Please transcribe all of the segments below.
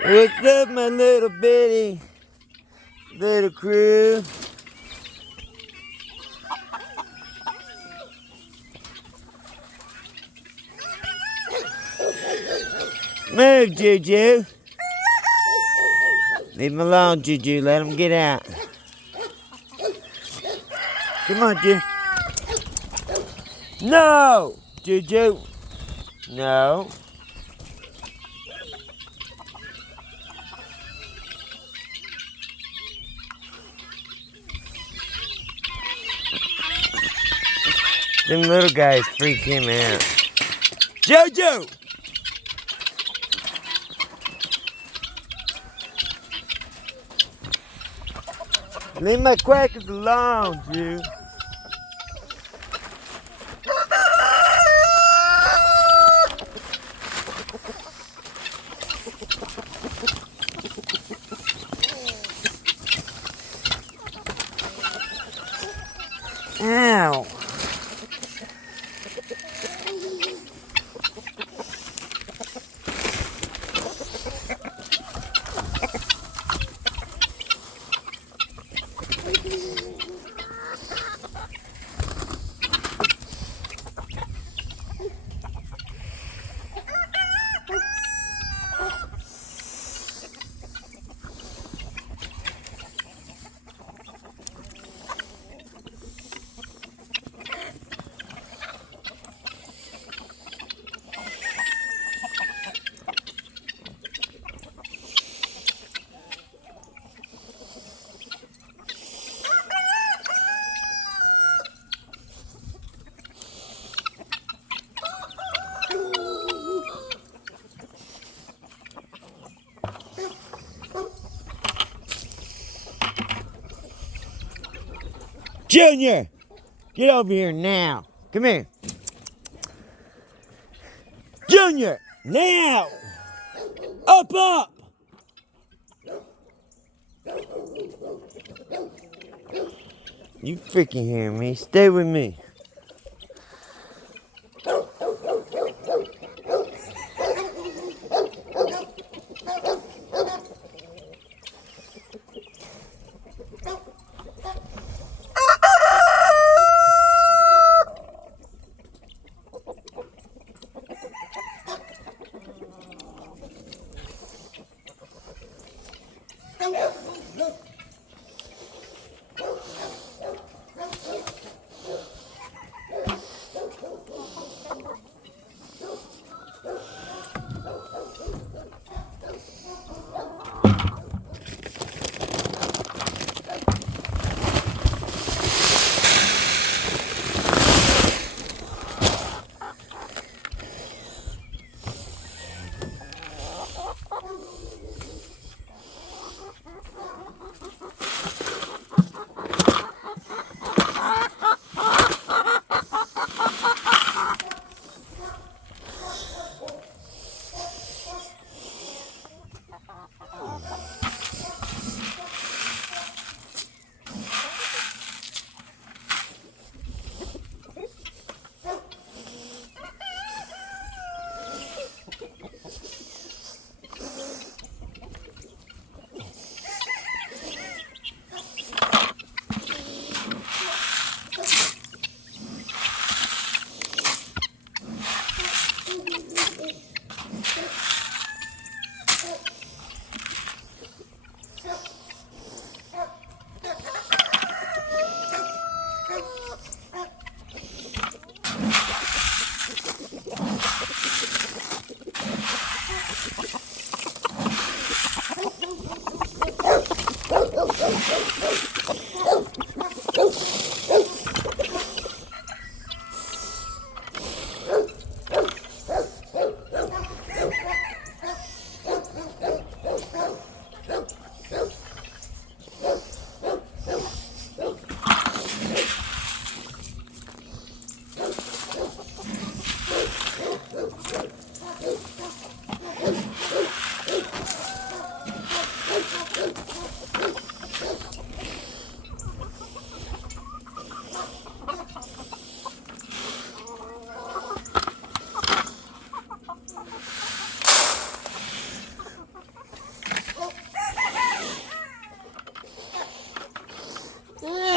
What's up, my little bitty little crew? Move, Juju. Leave him alone, Juju. Let him get out. Come on, Juju. No! Juju. No. Them little guys freak him out. Jojo! Leave my quackers alone, Ju. Ow. Junior! Get over here now. Come here. Junior! Now! Up, up! You freaking hear me? Stay with me.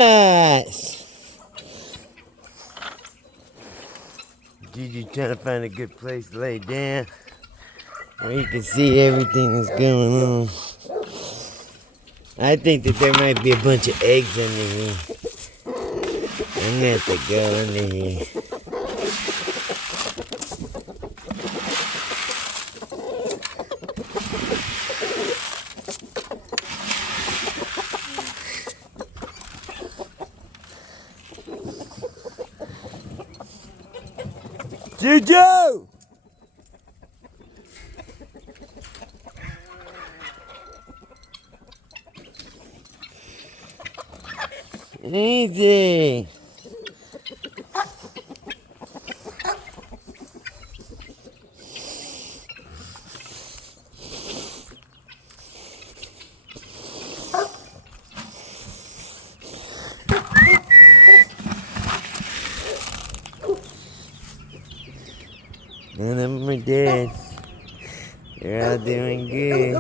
Nice. Gigi trying to find a good place to lay down where you can see everything that's going on. I think that there might be a bunch of eggs under here. I'm gonna have to go under here. Juju! Easy. None of them are dead. They're all doing good.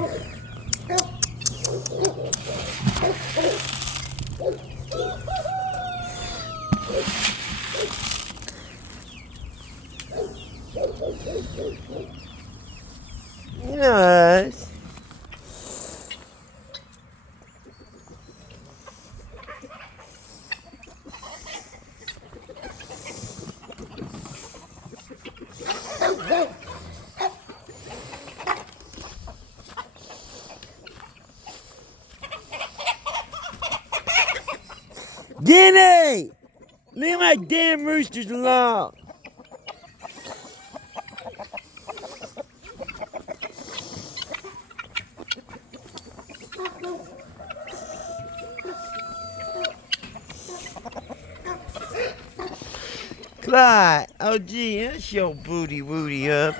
Nice. Guinea! Leave my damn roosters alone! Clyde, oh gee, that's your booty woody up.